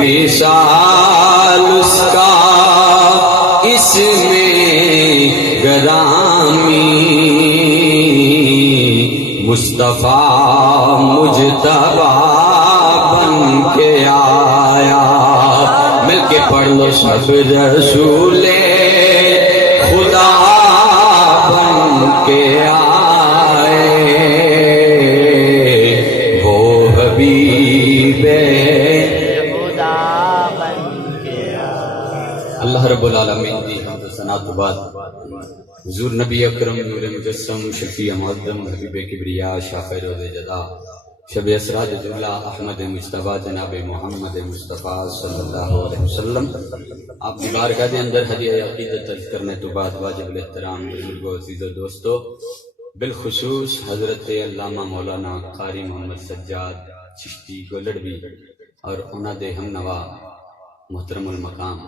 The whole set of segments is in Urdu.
وصال اس کا اس میں گرامی مصطفیٰ مجتبی بن کے آیا. مل کے پڑھ لو سب رسول خدا بن کے آئے وہ حبیب خدا بن کے آئے. اللہ رب العالمین دی حمد و ثنا تو بعد حضور نبی اکرم نور مجسم شفیع معظم حبیب کبریا شاہ روز جدا شب اسراء جلالہ احمد مصطفیٰ جناب محمد مصطفیٰ صلی اللہ علیہ وسلم آپ کی بارگاہ دے اندر ہدیہ عقیدت عرض کرنے تو بعد واجب الاحترام بزرگوں عزیز و دوستو بالخصوص حضرت علامہ مولانا قاری محمد سجاد چشتی گولڑوی اور انہاں دے ہم نوا محترم المقام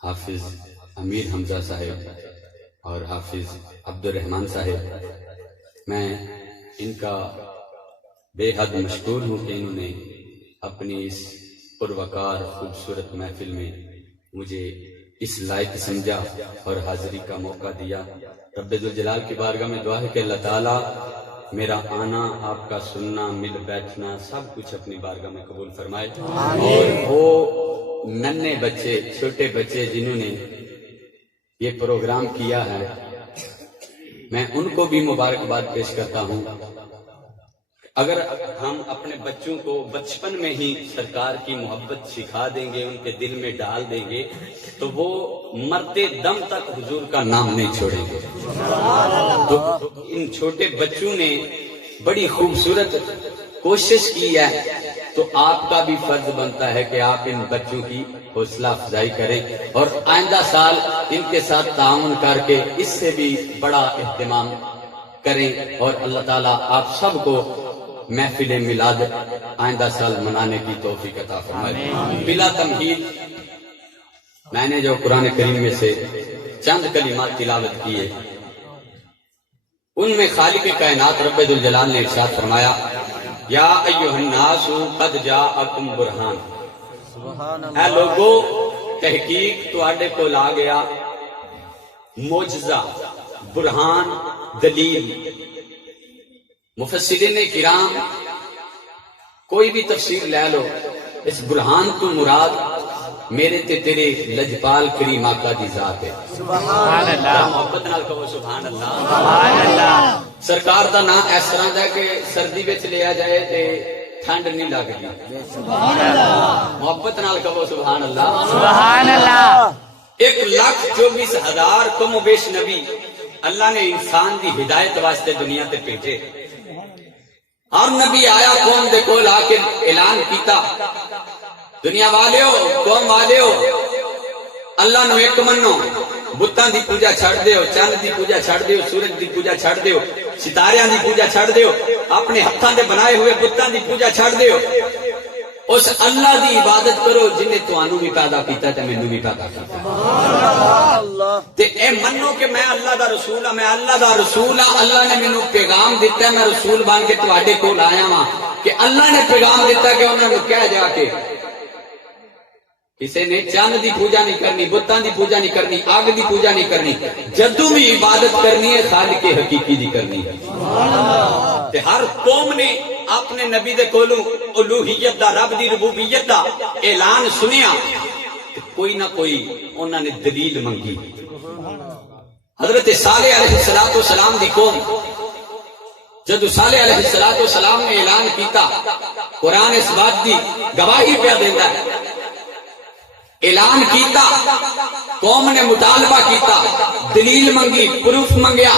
حافظ امیر حمزہ صاحب اور حافظ عبد الرحمن صاحب، میں ان کا بے حد مشکور ہوں کہ انہوں نے اپنی اس پروقار خوبصورت محفل میں مجھے اس لائق سمجھا اور حاضری کا موقع دیا. رب ذوالجلال کی بارگاہ میں دعا ہے کہ اللہ تعالیٰ میرا آنا، آپ کا سننا، مل بیٹھنا سب کچھ اپنی بارگاہ میں قبول فرمائے. اور وہ ننھے بچے، چھوٹے بچے جنہوں نے یہ پروگرام کیا ہے، میں ان کو بھی مبارکباد پیش کرتا ہوں. اگر ہم اپنے بچوں کو بچپن میں ہی سرکار کی محبت سکھا دیں گے، ان کے دل میں ڈال دیں گے، تو وہ مرتے دم تک حضور کا نام نہیں چھوڑیں گے. تو ان چھوٹے بچوں نے بڑی خوبصورت کوشش کی ہے، تو آپ کا بھی فرض بنتا ہے کہ آپ ان بچوں کی حوصلہ افزائی کریں اور آئندہ سال ان کے ساتھ تعاون کر کے اس سے بھی بڑا اہتمام کریں، اور اللہ تعالیٰ آپ سب کو محفل میلاد آئندہ سال منانے کی توفیق عطا فرمائے. بلا تمہید میں نے جو قرآن کریم میں سے چند کلمات تلاوت کیے، ان میں خالق کائنات رب ذوالجلال نے ارشاد فرمایا یا ایھا الناس قد جاءکم برہان. اے لوگو، تحقیق تواڈے کول آ گیا معجزہ، برہان، دلیل. مفسرین کرام کوئی بھی تفسیر لے لو، اس برہان تو مراد میرے تے تیرے لجپال کریم آقا دی ذات ہے. سبحان اللہ. محبت نال کہو سبحان اللہ. سبحان اللہ. سرکار دا نام اس طرح دا کہ سردی وچ لیا جائے تے ٹھنڈ نہیں لگدی. سبحان اللہ. محبت نال کہو سبحان اللہ. سبحان اللہ. 1,24,000 کم و بیش نبی اللہ نے انسان دی ہدایت واسطے دنیا تے بھیجے. ہر نبی آیا قوم دے کول آ کے اعلان کیتا، دنیا والیو، قوم والیو، اللہ نو ایک منو، بتاں دی پوجا چھڑ دیو، چند دی پوجا چھڑ دیو، سورج دی پوجا چھڑ دیو، ستاریاں دی پوجا چھڑ دیو، اپنے ہتھاں دے بنائے ہوئے بتاں دی پوجا چھڑ دیو، اس اللہ دی عبادت کرو جن نے تانوں بھی پیدا کیتا تے مینوں بھی پیدا کیتا. تے اے منو کہ میں اللہ دا رسول ہاں، میں اللہ دا رسول ہاں. اللہ نے مینوں پیغام دیتا ہے، میں رسول بن کے تواڈے کول آیا ہاں کہ اللہ نے پیغام دیتا کہ انہاں نوں کہہ جا کے کسی نے چاند دی پوجا نہیں کرنی، بتاں دی پوجا نہیں کرنی، آگ دی پوجا نہیں کرنی. جدوں بھی عبادت کرنی ہے خالق حقیقی دی کرنی ہے. تے ہر قوم نے اپنے نبی دے کولوں الوہیت دا، رب دی ربوبیت دا اعلان سنیا، کوئی نہ کوئی انہاں نے دلیل منگی. حضرت صالح علیہ السلام دی قوم جدو صالح علیہ السلام نے اعلان کیتا، قرآن اس بات دی گواہی پہ دیندا ہے، اعلان کیتا، قوم نے مطالبہ کیتا، دلیل منگی، پروف منگیا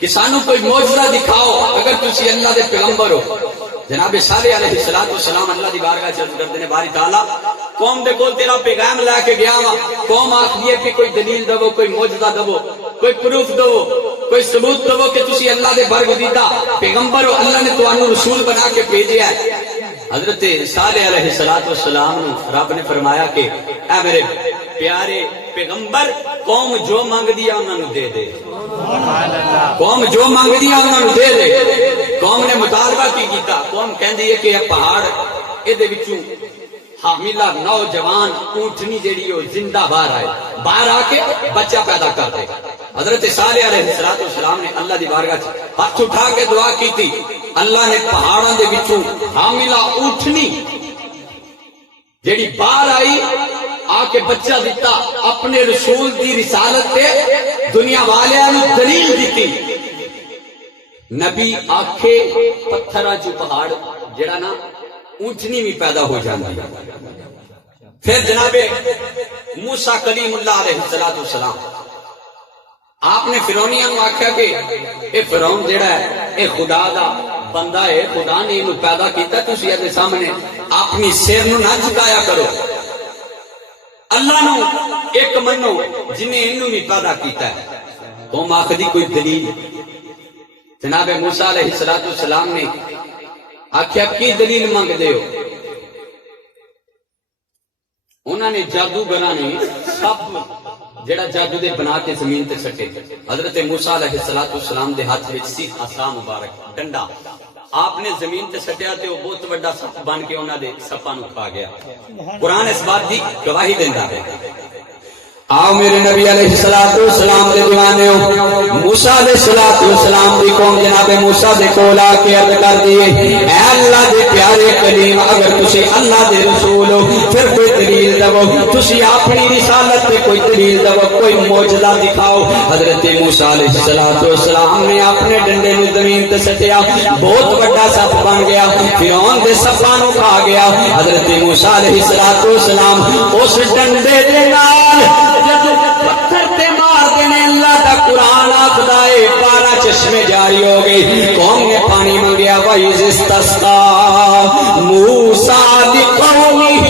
کہ سانو کوئی معجزہ دکھاؤ اگر تسی اللہ دے پیغمبر ہو. جناب صالح علیہ السلام اللہ دی بارگاہ چ عرض کرتے ہیں باری تعالی قوم دے کول تیرا پیغام لے کے گیا وا، قوم آکھدی ہے کہ کوئی دلیل دو، کوئی معجزہ دو، کوئی پروف دو، کوئی ثبوت دو کہ تسی اللہ دے برگزیدہ پیغمبر ہو، اللہ نے تانوں رسول بنا کے بھیجیا ہے. حضرت صالح علیہ السلام رب نے فرمایا کہ اے میرے پیارے پیغمبر، قوم جو مانگ دیا انہوں نے دے دے. قوم جو مانگ دیا انہوں نے دے دے. قوم نے مطالبہ کی کیتا، قوم کہندی ہے کہ یہ پہاڑ دے وچوں حاملہ نوجوان اونٹنی جیڑی ہو زندہ باہر آئے، باہر آ کے بچہ پیدا کر دے۔ حضرت صالح علیہ السلام نے اللہ دی بارگاہ چ ہاتھ اٹھا کے دعا کی تھی، اللہ نے پہاڑوں دے وچوں حاملہ اونٹنی جیڑی باہر آئی آ کے بچہ دیتا، اپنے رسول دی رسالت تے دنیا والیاں نو دلیل دیتی۔ نبی آکھے پتھراں چ پہاڑ جڑا نا اونٹنی بھی پیدا ہو جاندی۔ پھر جناب موسیٰ کلیم اللہ علیہ السلام آپ نے فرعونیاں نو آکھیا کہ اے فرعون جڑا ہے اے خدا دا بندہ ہے، خدا نے انہوں پیدا کیتا، تسی ادھے سامنے اپنی سر نو نہ جھکایا کرو، اللہ نو ایک منو جنہیں انہوں بھی پیدا کیتا ہے۔ قوم آخری کوئی دلیل؟ جناب موسیٰ علیہ السلام نے آخیا کی دلیل مانگ دے ہو؟ انہوں نے جادوگراں نے سب جڑا جادو دے بنا کے زمین تے سٹے۔ حضرت موسیٰ علیہ السلام دے ہاتھ وچ سی عصا مبارک ڈنڈا، آپ نے زمین تے سٹیا تے وہ بہت بڑا سپ بن کے انہاں دے سپاں نوں کھا گیا۔ قرآن اس بات دی گواہی دیندا ہے۔ آؤ میرے نبی علیہ السلام دے دیوانے ہو، موسیٰ علیہ السلام دی قوم جناب موسیٰ دے کول آ کے عرض کر دیے، اے اللہ دے پیارے کلیم، اگر تسی اللہ دے رسول ہو پھر کوئی دلیل دو، تسی اپنی رسالت پہ کوئی دلیل دو، کوئی معجزہ دکھاؤ۔ حضرت موسیٰ علیہ السلام نے اپنے ڈنڈے نو زمین تے سٹیا، بہت بڑا سپ بن گیا، فرعون دے سپاں نوں کھا گیا۔ حضرت موسیٰ علیہ السلام اس ڈنڈے دے نال پتھر تے مار دینے، اللہ دا قرآن آخدا ہے 12 چشمے جاری ہو گئے۔ قوم نے پانی منگیا، وَإِذِ اسْتَسْقَىٰ مُوسَىٰ لِقَوْمِهِ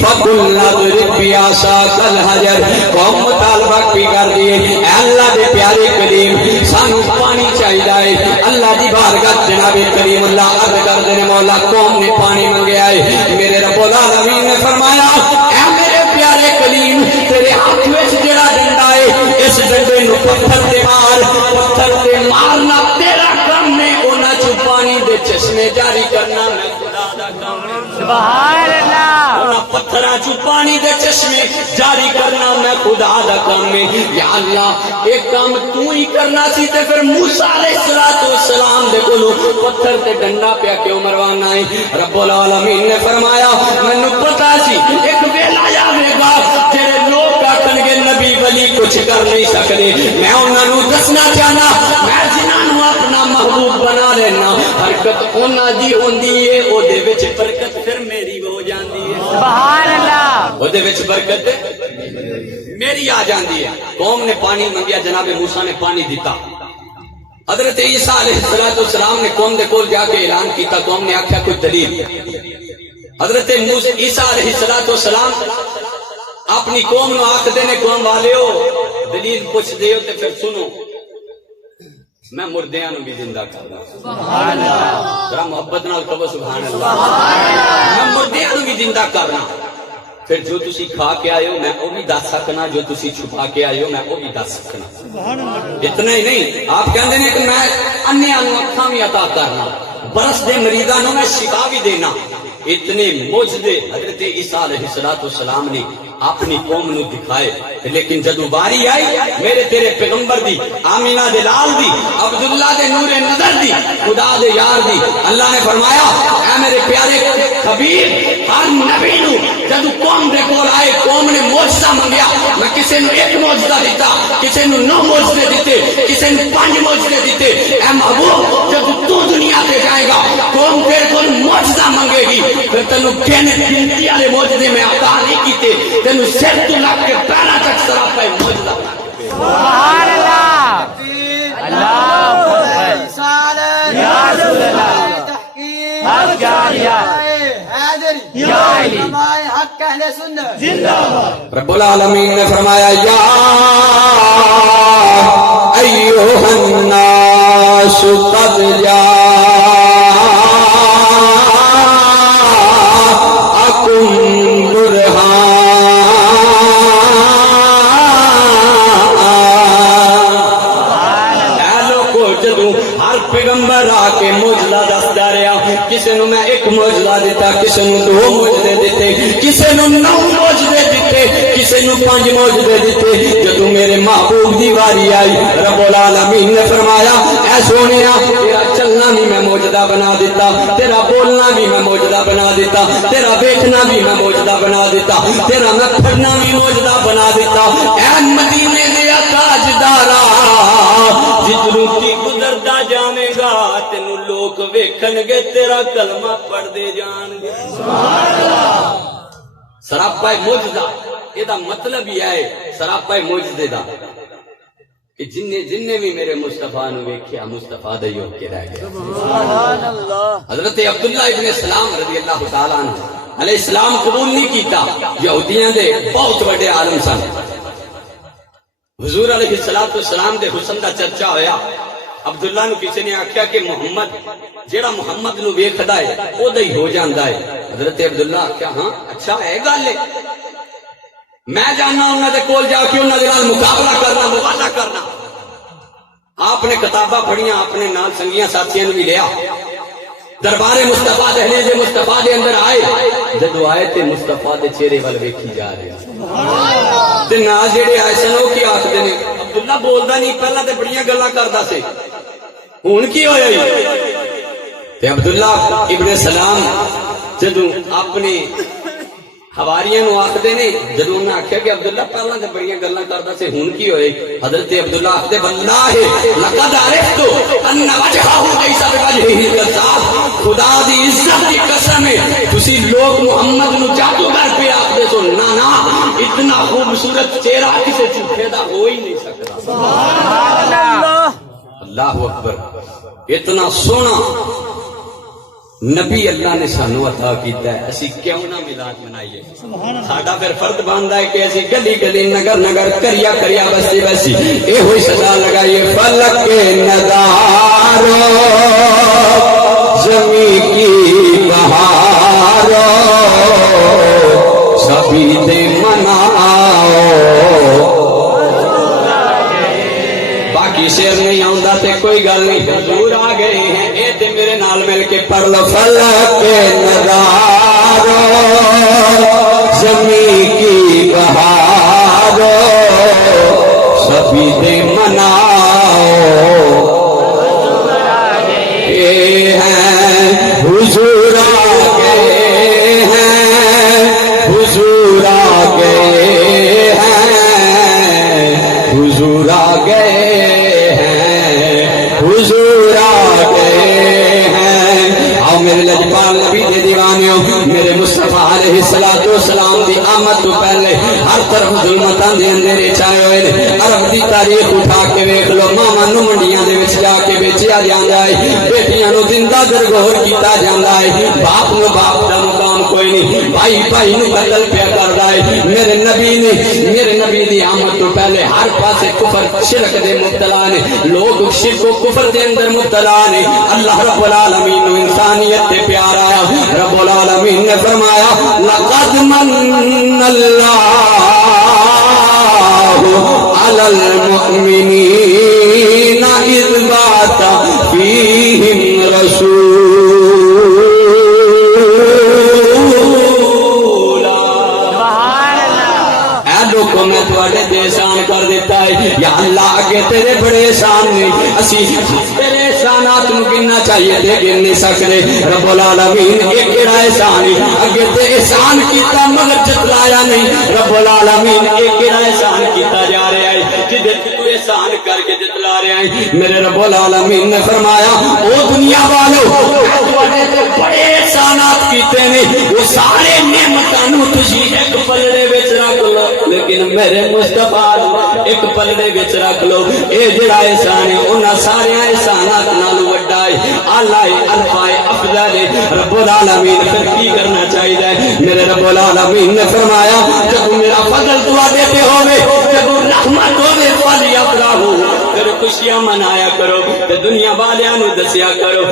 فَقُلْنَا اضْرِب بِّعَصَاكَ الْحَجَرَ۔ قوم مطالبہ کی کر دیے، اے اللہ دے پیارے کریم سانو پانی چاہیے۔ اللہ دی بارگاہ جناب کریم اللہ عرض کر دینے، مولا قوم نے پانی منگیا ہے، میرے رب العالمین نے فرمایا اے میرے پیارے کلیم تیرے ہاتھ وچ جڑا ڈنڈا ہے اس ڈنڈے نو پتھر تے مار، پتھر تے مارنا تیرا کام نہیں، انہاں چ پانی دے چشمے جاری کرنا میں خدا دا کام ہے۔ سبحان اللہ۔ انہاں پتھراں چ پانی دے چشمے جاری کرنا میں خدا دا کام ہے۔ یا اللہ ایک کام تو ہی کرنا سی تے پھر موسیٰ علیہ السلام دے کولوں پتھر تے ڈنڈا پیا کیوں مروانا ہے؟ رب العالمین نے فرمایا مینوں پتہ سی ایک ویلا آوے گا جڑے لوگ آکھن گے نبی ولی کچھ کر نہیں سکدے، میں انہاں نوں دسنا چاہنا میں جنہاں نوں اپنا محبوب بنا لینا، برکت انہاں دی ہوندی ہے، او دے وچ برکت پھر میری ہو جاندی ہے۔ سبحان اللہ۔ او دے وچ برکت میری آ جاندی ہے۔ قوم نے پانی منگیا، جناب موسیٰ نے پانی دیتا۔ حضرت عیسیٰ علیہ السلام نے قوم دے کول جا کے اعلان کیتا، قوم نے آکھیا کوئی دلیل؟ حضرت عیسیٰ علیہ السلام اپنی قوم نو آکھدے نے، قوم والیو دلیل پوچھ دیو تے پھر سنو، میں مردیاں نو بھی زندہ کرنا۔ سبحان اللہ۔ ذرا محبت نال کہو سبحان اللہ۔ میں مردیاں نو بھی زندہ کرنا، پھر جو تسی کھا کے آئے ہو میں وہ بھی دس سکنا، جو تسی چھپا کے آئے ہو میں وہ بھی دس سکنا۔ اتنا ہی نہیں، آپ کہندے نے کہ میں انیاں نو اکھاں بھی عطا کرنا، برس دے مریضاں نو میں شفا بھی دینا۔ اتنے معجزے حضرت عیسیٰ علیہ السلام نے اپنی قوم نو دکھائے، لیکن جدو باری آئی میرے تیرے پیغمبر دی، آمینہ دے لال دی، عبداللہ دے نور نظر دی، خدا دے یار دی، اللہ نے فرمایا اے میرے پیارے خبیر ہر نبی نو جدو قوم دے کول آئے قوم نے معجزہ منگیا، میں کسے نو ایک معجزہ دیتا، کسے نو 9 معجزے دیتے، کسے نو 5 معجزے دیتے۔ اے محبوب جدو تو دنیا تے جائے گا قوم تیرے کول معجزہ منگے گی، پھر تینو گنتی والے معجزے میں عطا نہیں کیتے، تینو سر تو لگ کے پیرا تک سراپا معجزہ۔ سبحان اللہ۔ اللہ اکبر۔ یا رسول اللہ۔ حق جاریہ یا علی حق اہل سنت زندہ باد۔ رب العالمین نے فرمایا یا ایھا الناس قد جاءکم برہان۔ پیغمبر آ کے معجزہ دسدا رہیا، کسے نو میں ایک معجزہ دیتا، کسے نو 2 معجزے دیتے، کسے نو 9 معجزے دیتے، کسے نو 5 معجزے دیتے۔ جدوں میرے محبوب دی واری آئی رب العالمین نے فرمایا اے سونیا تیرا چلنا بھی میں معجزہ بنا دیتا، تیرا بولنا بھی میں معجزہ بنا دیتا، تیرا بیٹھنا بھی میں معجزہ بنا دیتا، تیرا میں پڑھنا بھی معجزہ بنا دیتا۔ اے مدینے دے تاجدارا جتنوں کی گزردا جاویں گا تینوں لوگ ویکھن گے تیرا کلمہ پڑھ دے جان گے۔ سبحان اللہ۔ سراپا معجزہ یہ مطلب ہی ہے سراپا معجزے دا کہ جن بھی میرے مصطفیٰ نو ویکھیا مصطفیٰ دا ہی ہو کے رہ گیا۔ سبحان اللہ۔ حضرت عبداللہ ابن سلام رضی اللہ تعالیٰ عنہ علیہ السلام قبول نہیں کیتا، یہودیاں دے بہت بڑے عالم سن۔ حضور علیہ السلام دے حسن دا چرچا ہویا، عبداللہ نو کسی نے آکھیا کہ محمد جیڑا محمد نو ویکھدا ہے او دا ہی ہو جاندا ہے۔ حضرت عبداللہ آکھیا ہاں اچھا ہے گل ہے، میں جاننا انہاں دے کول جا کے انہاں دے نال مقابلہ کرنا مقابلہ کرنا۔ آپ نے کتاباں پڑھیاں، اپنے نال سنگیاں ساتھیاں نو بھی لیا، دربار مصطفیٰ دہلیز مصطفیٰ دے اندر آئے، جدو آئے تے مصطفیٰ دے چہرے وال ویکھی جا رہے تے نال جڑے آئے سن او کی آکھدے نے عبداللہ بولدا نہیں، پہلا تے بڑیاں گلاں کردا سی، ہن کی ہویا تے عبداللہ ابن سلام جدو اپنے حواریاں نو آکھدے نے، جدوں انہاں آکھیا کہ عبداللہ پہلا تے بڑیاں گلاں کردا سی ہن کی ہوئے، حضرت عبداللہ آکھدے واللہ لقد عرفت ان وجهه ليس بوجهه الكذاب، خدا دی عزت کی قسم ہے تسی لوگ محمد نو جادوگر پہ آکھدے سو، نا اتنا خوبصورت چہرہ کسے جھوٹے دا ہو ہی نہیں سکتا۔ سبحان اللہ۔ اللہ اکبر۔ اتنا سونا نبی اللہ نے سانو عطا کیتا ہے، اسی کیوں نہ میلاد منائیے؟ ساڈا پھر فرض بنتا ہے کہ اسی گلی گلی نگر نگر کریا کریا بستی بستی اے ہوئی سزا لگائیے فلک کے نظارو زمین کی بہارو سبھی دے مناؤ۔ باقی شعر نہیں آؤں تے کوئی گل نہیں، حضور آ گئے ہیں، اے تے میرے نال مل کے پڑھ لو فلک کے نظارو زمین کی بہارو سبھی دے مناؤ۔ اے ہیں حضور آ گئے ہیں، حضور آ گئے ہیں، حضور آ گئے حضور آ گئے ہیں۔ آؤ میرے لجپال نبی دے دیوانیوں، میرے مصطفیٰ علیہ السلام دی آمد تو پہلے ہر طرف ظلمتاں دے اندھیرے چھائے ہوئے نے۔ عرب دی تاریخ اٹھا کے ویکھ لو، ماواں نوں منڈیاں دے وچ جا کے بیچیا جاندا ہے، بیٹیاں نوں زندہ درگور کیتا جاندا ہے، باپ نوں باپ دا مقام کوئی نہیں، بھائی بھائی نوں قتل پیا کردا ہے۔ میرے نبی دی آمد تو پہلے ہر پاسے کفر شرک دے مبتلا نے، لوگ شرک و کفر دے اندر مبتلا نے۔ اللہ رب العالمین نو انسانیت تے پیار آیا، رب العالمین نے فرمایا لقد من اللہ علی المؤمنین اذ بعث فیہم رسولا۔ اے لوگوں میں تواڈے تے احسان کر دیتا ہے، یا اللہ اگے تیرے بڑے احسان نے، اسی تیرے احسانات نو گننا چاہیے تے گن نہیں سکتے۔ رب العالمین ایک کیڑا احسان ہے، اگے تے احسان کیتا مگر جتلایا نہیں، رب العالمین ایک کیڑا احسان کیتا جا رہا ہے جدے تو احسان کر کے جتلا رہا ہے۔ میرے رب العالمین نے فرمایا او دنیا والو تواڈے تے بڑے احسانات کیتے نے، وہ سارے نعمتاں نو تسی ایک پلڑے وچ رکھ لو، لیکن میرے مصطفیٰ ایک پلڑے وچ رکھ لو، اے جڑا احسان ہے انہاں سارے احسانات نالوں وڈا ہے، اعلیٰ ہے، الفا ہے، افضل ہے۔ رب العالمین پھر کی کرنا چاہیے؟ میرے رب العالمین نے فرمایا جب میرا فضل تواڈے تے ہوے، جب رحمت ہوے فلیفرحوا، پھر خوشیاں منایا کرو تے دنیا والیاں نو دسیا کرو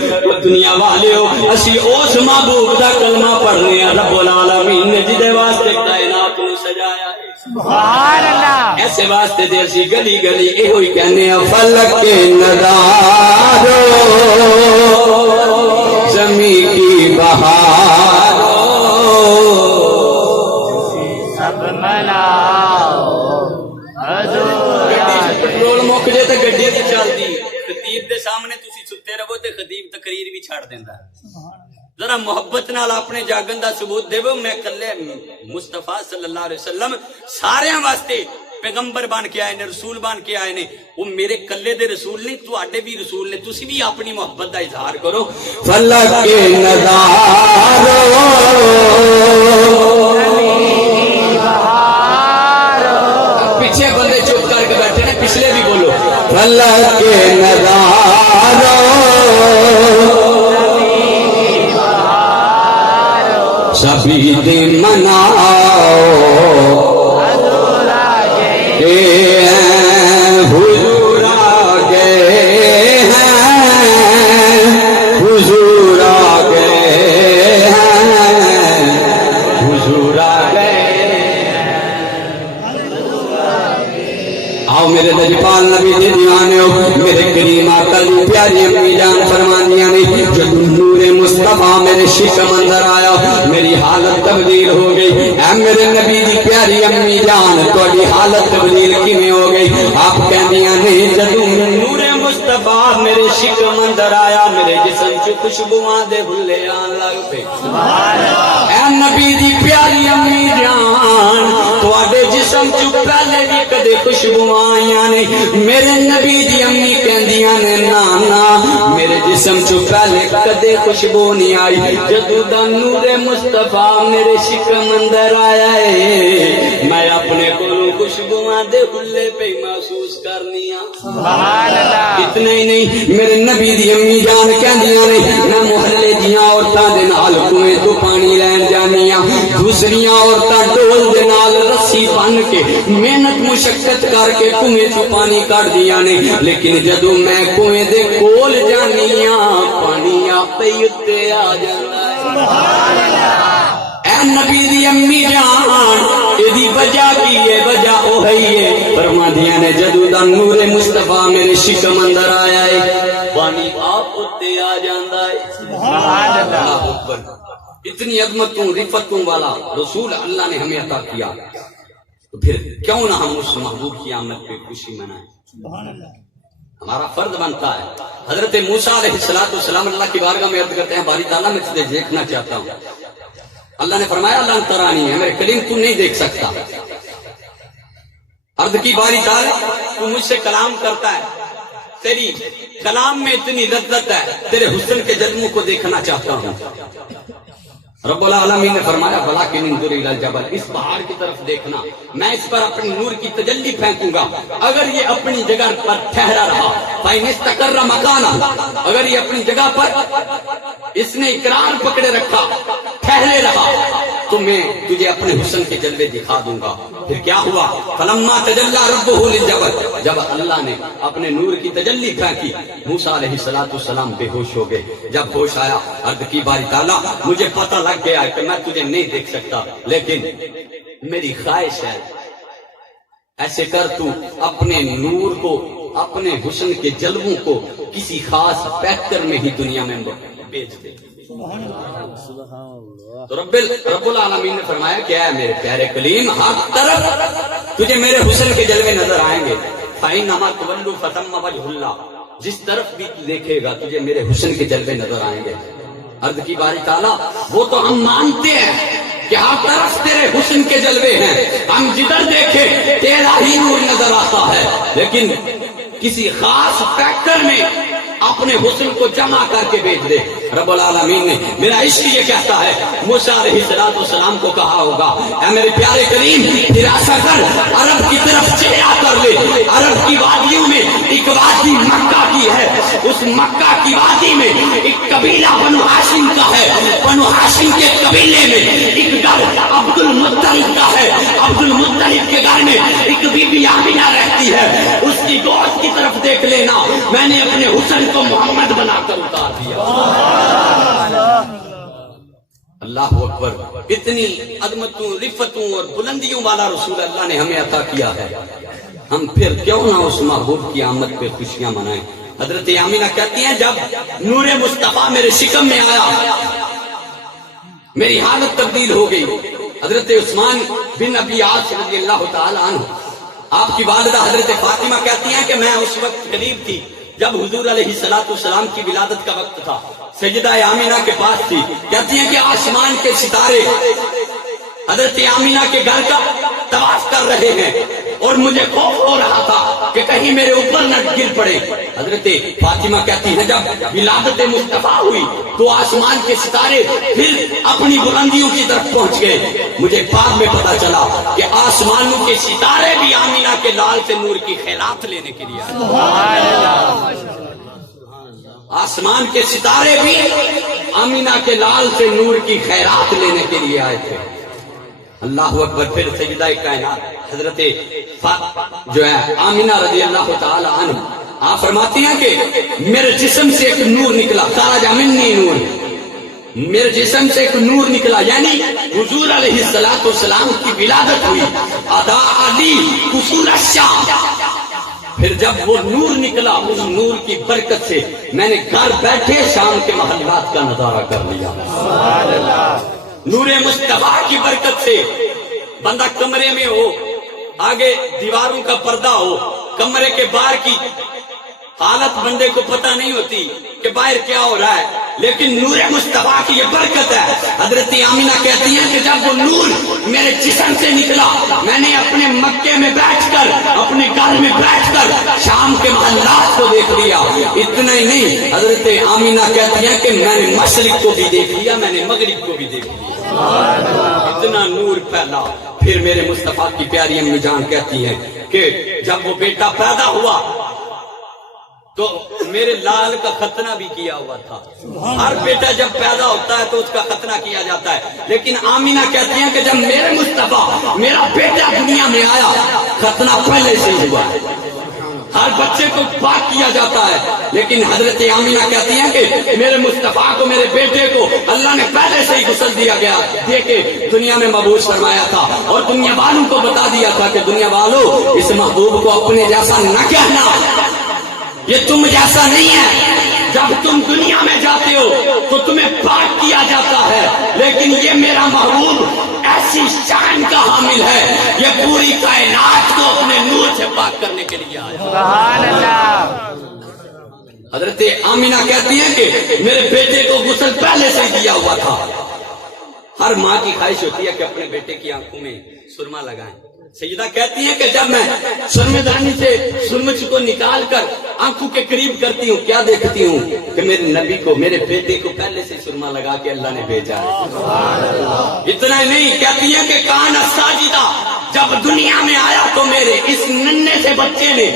دنیا والیو اسی اس محبوب دا کلمہ پڑھنے ہیں رب العالمین نے جدے واسطے کائنات نو سجایا ہے۔ سبحان اللہ۔ ایسے واسطے دے اسی گلی گلی ایہو ہی کہنے ہیں فلک کے نظارو زمین کی ذرا محبت نال اپنے جاگن دا ثبوت دیو. میں کلے مصطفیٰ صلی اللہ علیہ وسلم سارے واسطے پیغمبر بن کے آئے نے, رسول بن کے آئے نے. وہ میرے کلے دے رسول نہیں, تواڈے بھی رسول نے. تسی بھی اپنی محبت دا اظہار کرو. فلک کے نظارو پیچھے بندے چپ کر کے بیٹھے نے, پچھلے بھی بولو. فلک کے نظارو سبھی دن مناؤ حضور آ گئے ہیں, حضور آ گئے ہیں, حضور آ گئے. آؤ میرے لجپال نبی دے دیوانے ہو, میرے کریم آقا دی پیاری امی جان فرمانیاں نے جب نور مصطفیٰ میرے شکم اندر آیا میری حالت تبدیل ہو گئی. اے میرے نبی دی پیاری امی جان تہاڈی حالت تبدیل کیویں ہو گئی؟ آپ کہندیاں نے جدوں نور مصطفیٰ میرے شکم اندر آیا میرے جسم چ خوشبواں دے ہلے آن لگ پے. اے نبی دی پیاری امی جان تہاڈے جسم چ پہلے بھی کدے خوشبواں آئیاں نے؟ میرے نبی دی امی کہندیاں نے نا نا میرے جسم چ پہلے کدے خوشبو نہیں آئی. جدوں دا نور مصطفیٰ میرے شکم اندر آیا ہے میں اپنے کولوں خوشبواں دے ہلے پہ محسوس کرنی ہاں. سبحان اللہ. اتنا ہی نہیں میرے نبی دی امی جان کہندیاں نے میں محلے دیاں عورتاں دے نال کنویں تو پانی لین جانی ہاں, دوسریاں عورتاں ڈول دے نال رسی بن کے محنت مشقت کر کے کنویں چوں پانی کڈ دیاں نے, لیکن جدوں میں کنویں دے کول جانی ہاں پانی آپ ہی اتے آ جاندا ہے. سبحان اللہ. اے نبی دی امی جان ایدی وجہ کی ہے؟ وجہ او ہے فرماندیاں نے جدوں دا نور مصطفیٰ میرے شکم اندر آیا ہے پانی آپ اتے آ جاندا ہے. سبحان اللہ اکبر. اتنی عظمتوں رفتوں والا رسول اللہ نے ہمیں عطا کیا, تو پھر کیوں نہ ہم اس محبوب کی آمد پہ خوشی منائیں؟ سبحان اللہ. ہمارا فرض بنتا ہے. حضرت موسیٰ علیہ السلام اللہ کی بارگاہ میں عرض کرتے ہیں باری تعالیٰ میں تجھے دیکھنا چاہتا ہوں. اللہ نے فرمایا لن ترانی ہے, میرے کلیم تو نہیں دیکھ سکتا. عرض کی باری تعالیٰ تو مجھ سے کلام کرتا ہے, تیری کلام میں اتنی لذت ہے, تیرے حسن کے جلووں کو دیکھنا چاہتا ہوں. رب العالمین نے فرمایا ولکن انظر الی الجبل, اس پہاڑ کی طرف دیکھنا, میں اس پر اپنی نور کی تجلی پھینکوں گا. اگر یہ اپنی جگہ پر ٹھہرا رہا فإن استقر مکانہ, اگر یہ اپنی جگہ پر اس نے اقرار پکڑے رکھا ٹھہرے رہا تو میں تجھے اپنے حسن کے جلوے دکھا دوں گا. پھر کیا ہوا؟ فلما تجلی ربہ للجبل, جب اللہ نے اپنے نور کی تجلی پھینکی موسیٰ علیہ السلام بے ہوش ہو گئے. جب ہوش آیا عرض کی باری تعالیٰ مجھے پتہ لگ گیا کہ میں تجھے نہیں دیکھ سکتا, لیکن میری خواہش ہے ایسے کر تو اپنے نور کو اپنے حسن کے جلووں کو کسی خاص پیکر میں ہی دنیا میں بیچ دے. تو رب العالمین نے فرمایا کیا ہے میرے پیارے کلیم ہر طرف تجھے میرے حسن کے جلوے نظر آئیں گے. فإنما تولوا فثم وجه اللہ, جس طرف بھی دیکھے گا تجھے میرے حسن کے جلوے نظر آئیں گے. عرض کی باری تعالیٰ وہ تو ہم مانتے ہیں کہ ہر طرف تیرے حسن کے جلوے ہیں, ہم جدھر دیکھیں تیرا ہی نور نظر آتا ہے, لیکن کسی خاص فیکٹر میں اپنے حسن کو جمع کر کے بیچ دے. رب العالمین نے میرا عشق یہ کہتا ہے موسیٰ علیہ السلام کو کہا ہوگا اے میرے پیارے کریم ہراسا کر عرب کی طرف چہرہ کر لے. عرب کی وادیوں میں ایک وادی مکہ کی ہے, اس مکہ کی وادی میں ایک قبیلہ بنو ہاشم کا ہے, بنو ہاشم کے قبیلے میں ایک گھر عبد المطلب کا ہے, عبد المطلب کے گھر میں ایک بی بی آمینہ رہتی ہے. اس کی گوشت کی طرف دیکھ لینا, میں نے اپنے حسن کو محمد بنا کر اتار دیا. اللہ اکبر. اتنی عظمتوں رفتوں اور بلندیوں والا رسول اللہ نے ہمیں عطا کیا ہے, ہم پھر کیوں نہ اس محبوب کی آمد پہ خوشیاں منائیں. حضرت آمینہ کہتی ہیں جب نور مصطفیٰ میرے شکم میں آیا میری حالت تبدیل ہو گئی. حضرت عثمان بن ابی عاص رضی اللہ تعالی عنہ, آپ کی والدہ حضرت فاطمہ کہتی ہیں کہ میں اس وقت قریب تھی جب حضور علیہ السلام کی ولادت کا وقت تھا. سیدہ آمینہ کے پاس تھی، کہتی ہیں کہ آسمان کے ستارے حضرت آمینہ کے گھر کا طواف کر رہے ہیں اور مجھے خوف ہو رہا تھا کہ کہیں میرے اوپر نہ گر پڑے۔ حضرت فاطمہ کہتی ہے جب ولادت مصطفیٰ ہوئی تو آسمان کے ستارے پھر اپنی بلندیوں کی طرف پہنچ گئے۔ مجھے بعد میں پتا چلا کہ آسمانوں کے ستارے بھی آمینہ کے لال سے نور کی خیرات لینے کے لیے آئے۔ آسمان کے ستارے بھی آمینہ کے لال سے نور کی خیرات لینے کے لیے آئے تھے۔ اللہ اکبر۔ پھر سیدہ کائنات حضرت جو ہے آمینہ رضی اللہ تعالی عنہ آپ فرماتی ہیں کہ میرے جسم سے ایک نور نکلا، خرج منی نور، میرے جسم سے ایک نور نکلا، یعنی حضور علیہ السلام کی ولادت ہوئی، ادا علی قصور الشام۔ پھر جب وہ نور نکلا، اس نور کی برکت سے میں نے گھر بیٹھے شام کے محلات کا نظارہ کر لیا۔ نور مصطفیٰ کی برکت سے بندہ کمرے میں ہو، آگے دیواروں کا پردہ ہو، کمرے کے باہر کی حالت بندے کو پتہ نہیں ہوتی کہ باہر کیا ہو رہا ہے، لیکن نور مصطفیٰ کی یہ برکت ہے۔ حضرت آمینہ کہتی ہیں کہ جب وہ نور میرے جسم سے نکلا، میں نے اپنے مکے میں بیٹھ کر، اپنے گھر میں بیٹھ کر شام کے محلات کو دیکھ لیا۔ اتنا ہی نہیں، حضرت آمینہ کہتی ہیں کہ میں نے مشرق کو بھی دیکھ لیا، میں نے مغرب کو بھی دیکھ لیا، اتنا نور پھیلا۔ پھر میرے مصطفیٰ کی پیاری امی جان کہتی ہیں کہ جب وہ بیٹا پیدا ہوا تو میرے لال کا ختنہ بھی کیا ہوا تھا۔ ہر بیٹا جب پیدا ہوتا ہے تو اس کا ختنہ کیا جاتا ہے، لیکن آمینہ کہتی ہیں کہ جب میرے مصطفیٰ میرا بیٹا دنیا میں آیا، ختنہ پہلے سے ہی ہوا۔ ہر بچے کو پاک کیا جاتا ہے، لیکن حضرت آمینہ کہتی ہیں کہ میرے مصطفیٰ کو، میرے بیٹے کو اللہ نے پہلے سے ہی غسل دیا گیا، دے کے دنیا میں مبعوث فرمایا تھا، اور دنیا والوں کو بتا دیا تھا کہ دنیا والوں اس محبوب کو اپنے جیسا نہ کہنا، یہ تم جیسا نہیں ہے۔ جب تم دنیا میں جاتے ہو تو تمہیں پاک کیا جاتا ہے، لیکن یہ میرا محبوب ایسی شان کا حامل ہے، یہ پوری کائنات کو اپنے نور سے پاک کرنے کے لیے آیا۔ سبحان اللہ۔ حضرت آمینہ کہتی ہیں کہ میرے بیٹے کو غسل پہلے سے دیا ہوا تھا۔ ہر ماں کی خواہش ہوتی ہے کہ اپنے بیٹے کی آنکھوں میں سرما لگائیں۔ سیدہ کہتی ہیں کہ جب میں سرمے دانی سے سرمچ کو نکال کر آنکھوں کے قریب کرتی ہوں، کیا دیکھتی ہوں کہ میرے نبی کو، میرے بیٹے کو پہلے سے سرما لگا کے اللہ نے بھیجا ہے۔ اتنا ہی نہیں، کہتی ہیں کہ کان ساجدہ، جب دنیا میں آیا تو میرے اس ننھے سے بچے نے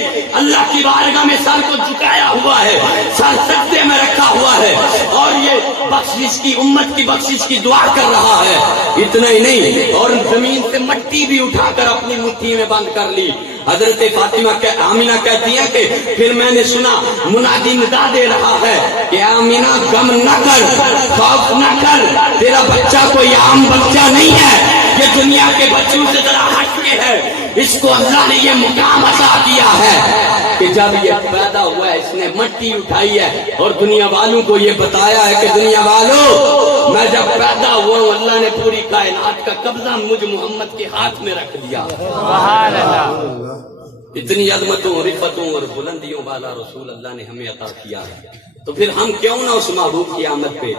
اللہ کی بارگاہ میں سر کو جھکایا ہوا ہے، سر سجدے میں رکھا ہوا ہے، اور یہ بخشش کی، امت کی بخشش کی دعا کر رہا ہے۔ اتنا ہی نہیں، اور زمین سے مٹی بھی اٹھا کر اپنی مٹھی میں بند کر لی۔ حضرت فاطمہ آمینہ کہتی ہیں کہ پھر میں نے سنا منادی ندا دے رہا ہے کہ آمینہ غم نہ کر، خوف نہ کر، تیرا بچہ کوئی عام بچہ نہیں ہے، یہ دنیا کے بچوں سے ذرا ہٹ کے ہے، اس کو اللہ نے یہ مقام عطا کیا ہے کہ جب یہ پیدا ہوا ہے اس نے مٹی اٹھائی ہے اور دنیا والوں کو یہ بتایا ہے کہ دنیا والوں، میں جب پیدا ہوا ہوں اللہ نے پوری کائنات کا قبضہ مجھ محمد کے ہاتھ میں رکھ دیا۔ سبحان اللہ۔ اتنی عظمتوں، رفتوں اور بلندیوں والا رسول اللہ نے ہمیں عطا کیا ہے، تو پھر ہم کیوں نہ اس محبوب کی آمد پہ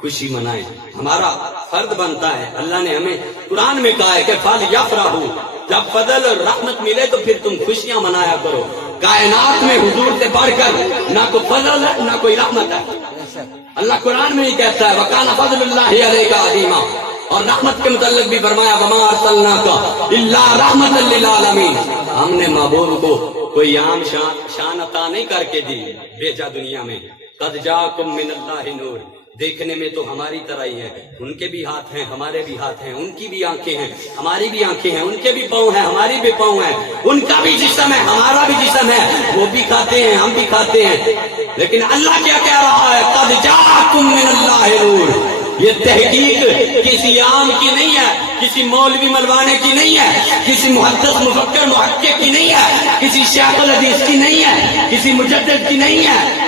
خوشی منائیں؟ ہمارا فرض بنتا ہے۔ اللہ نے ہمیں قرآن میں کہا ہے کہ فَلْيَفْرَحُوا، جب فضل اور رحمت ملے تو پھر تم خوشیاں منایا کرو۔ کائنات میں حضور سے بڑھ کر نہ کوئی فضل ہے نہ کوئی رحمت ہے۔ اللہ قرآن میں ہی کہتا ہے وَكَانَ فَضْلُ اللَّهِ عَلَيْكَ عَظِيمًا، اور رحمت کے متعلق بھی فرمایا وَمَا أَرْسَلْنَاكَ إِلَّا رَحْمَةً لِّلْعَالَمِينَ، ہم نے محبوب کو کوئی عام شان عطا نہیں کر کے دی، بھیجا دنیا میں۔ قَدْ جَاءَكُم مِّنَ اللَّهِ نُورٌ، دیکھنے میں تو ہماری طرح ہی ہیں، ان کے بھی ہاتھ ہیں ہمارے بھی ہاتھ ہیں، ان کی بھی آنکھیں ہیں ہماری بھی آنکھیں ہیں، ان کے بھی پاؤں ہیں ہماری بھی پاؤں ہیں، ان کا بھی جسم ہے ہمارا بھی جسم ہے، وہ بھی کھاتے ہیں ہم بھی کھاتے ہیں، لیکن اللہ کیا کہہ رہا ہے قد جاءکم من اللہ نور، یہ تحقیق کسی عام کی نہیں ہے، کسی مولوی ملوانے کی نہیں ہے، کسی محدث مفکر محقق کی نہیں ہے، کسی شیخ الحدیث کی نہیں ہے، کسی مجدد کی نہیں ہے،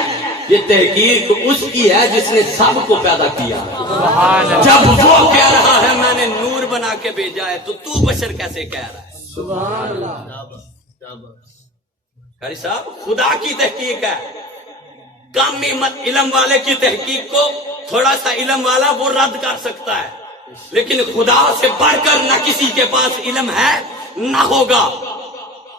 یہ تحقیق اس کی ہے جس نے سب کو پیدا کیا۔ جب وہ کہہ رہا ہے میں نے نور بنا کے بھیجا ہے تو بشر کیسے کہہ رہا ہے؟ سبحان اللہ۔ قاری صاحب خدا کی تحقیق ہے، کم علم والے کی تحقیق کو تھوڑا سا علم والا وہ رد کر سکتا ہے، لیکن خدا سے بڑھ کر نہ کسی کے پاس علم ہے نہ ہوگا،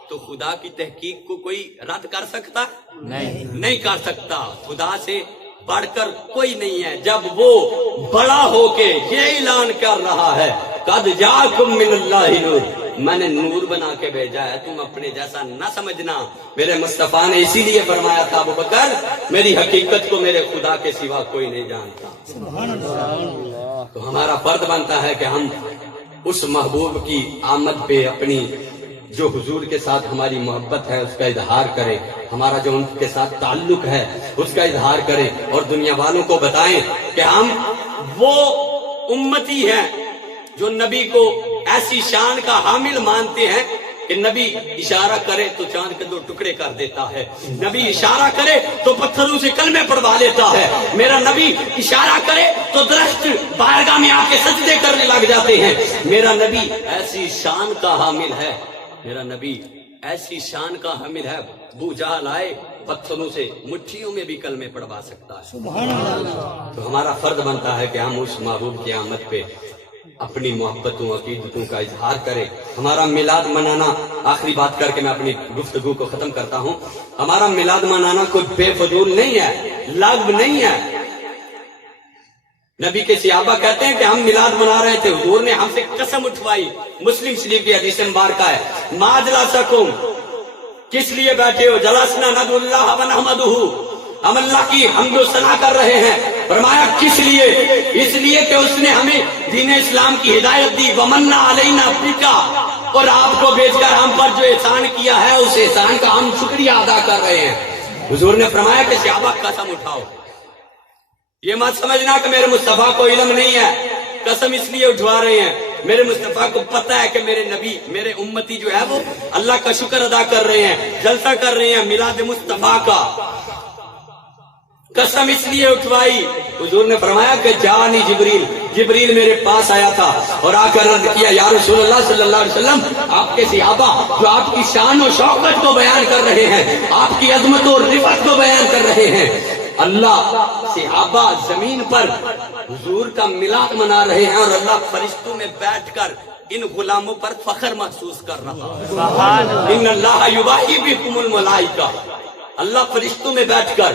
تو خدا کی تحقیق کو کوئی رد کر سکتا نہیں کر سکتا۔ خدا سے بڑھ کر کوئی نہیں ہے۔ جب وہ بڑا ہو کے یہ اعلان کر رہا ہے قد جاءکم من اللہ نور، میں نے نور بنا کے بھیجا ہے، تم اپنے جیسا نہ سمجھنا۔ میرے مصطفیٰ نے اسی لیے فرمایا تھا ابو بکر میری حقیقت کو میرے خدا کے سوا کوئی نہیں جانتا۔ تو ہمارا فرض بنتا ہے کہ ہم اس محبوب کی آمد پہ اپنی جو حضور کے ساتھ ہماری محبت ہے اس کا اظہار کریں، ہمارا جو ان کے ساتھ تعلق ہے اس کا اظہار کریں، اور دنیا والوں کو بتائیں کہ ہم وہ امتی ہیں جو نبی کو ایسی شان کا حامل مانتے ہیں کہ نبی اشارہ کرے تو چاند کے 2 ٹکڑے کر دیتا ہے، نبی اشارہ کرے تو پتھروں سے کلمے پڑھوا لیتا ہے، میرا نبی اشارہ کرے تو درخت بارگاہ میں آ کے سجدے کرنے لگ جاتے ہیں۔ میرا نبی ایسی شان کا حامل ہے، میرا نبی ایسی شان کا حامل ہے، ابو جہل آئے پتھروں سے مٹھیوں میں بھی کلمے پڑھوا سکتا ہے۔ تو ہمارا فرض بنتا ہے کہ ہم اس محبوب کی آمد پہ اپنی محبتوں عقیدتوں کا اظہار کریں۔ ہمارا میلاد منانا، آخری بات کر کے میں اپنی گفتگو کو ختم کرتا ہوں، ہمارا میلاد منانا کوئی بے فضول نہیں ہے، لغو نہیں ہے۔ نبی کے صحابہ کہتے ہیں کہ ہم میلاد منا رہے تھے، حضور نے ہم سے قسم اٹھوائی، مسلم شریف کی حدیث مبارکہ ہے، ما جلسکم، کس لیے بیٹھے ہو؟ جلسنا ندعو اللہ و نحمدہ، ہم اللہ کی حمد و ثنا کر رہے ہیں۔ فرمایا کس لیے؟ اس لیے کہ اس نے ہمیں دین اسلام کی ہدایت دی، ومن علینا بکا، اور آپ کو بھیج کر ہم پر جو احسان کیا ہے اس احسان کا ہم شکریہ ادا کر رہے ہیں۔ حضور نے فرمایا کہ صحابہ قسم اٹھاؤ، یہ مت سمجھنا کہ میرے مصطفیٰ کو علم نہیں ہے، قسم اس لیے اٹھوا رہے ہیں، میرے مصطفیٰ کو پتہ ہے کہ میرے نبی، میرے امتی جو ہے وہ اللہ کا شکر ادا کر رہے ہیں، جلسہ کر رہے ہیں میلاد مصطفیٰ کا۔ قسم اس لیے اٹھوائی، حضور نے فرمایا کہ جانی جبریل، جبریل میرے پاس آیا تھا اور آ کر عرض کیا یا رسول اللہ صلی اللہ علیہ وسلم، آپ کے صحابہ جو آپ کی شان و شوکت کو بیان کر رہے ہیں، آپ کی عظمت و رفعت کو بیان کر رہے ہیں، اللہ صحابہ زمین پر حضور کا میلاد منا رہے ہیں، اور اللہ فرشتوں میں بیٹھ کر ان غلاموں پر فخر محسوس کر رہا ہے۔ ان اللہ یباہی بکم الملائکہ، اللہ فرشتوں میں بیٹھ کر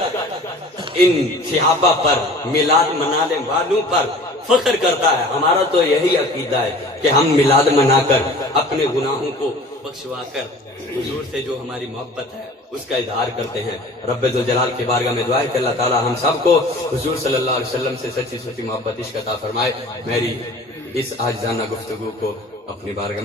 ان صحابہ پر، میلاد منانے والوں پر فخر کرتا ہے۔ ہمارا تو یہی عقیدہ ہے کہ ہم میلاد منا کر اپنے گناہوں کو بخشوا کر حضور سے جو ہماری محبت ہے اس کا اظہار کرتے ہیں۔ رب ذوالجلال کی بارگاہ میں دعا ہے کہ اللہ تعالی ہم سب کو حضور صلی اللہ علیہ وسلم سے سچی سچی محبت عشق عطا فرمائے۔ میری اس عاجزانہ گفتگو کو اپنی بارگاہ میں